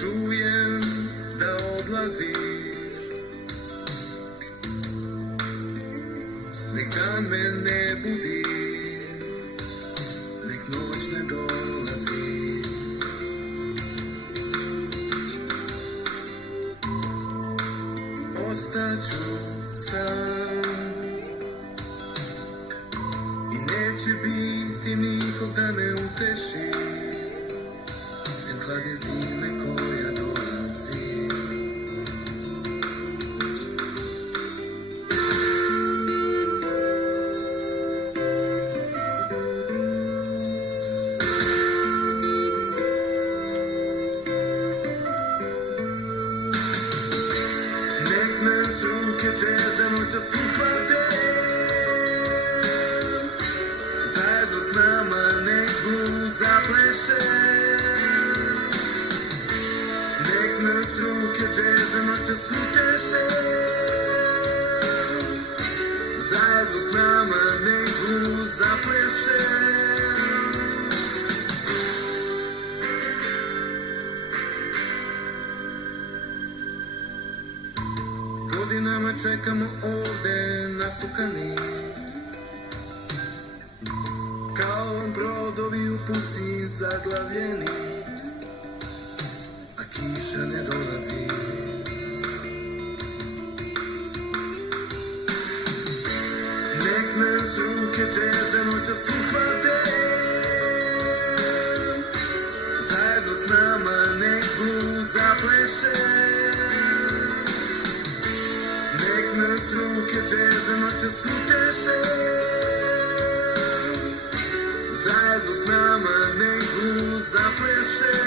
čujem da odlaziš. Nek dan me ne budi, nek noć ne dolazi. Ostaću sam i neće biti nikog da me uteši, sem hladne zime koja dolazi. Nek nas ruke džeza noćas uhvate, zajedno s nama nek blues zapleše. Nek nas ruke džeza noćas uteše, zajedno s nama nek blues zapleše. Godinama čekamo ovde nasukani, kao brodovi u pusti zaglavljeni, a kiša ne dolazi. Nek nas ruke džeza noćas uhvate, zajedno s nama nek blues zapleše. Nek nas ruke džeza noćas uteše, zajedno s nama nek blues zapleše.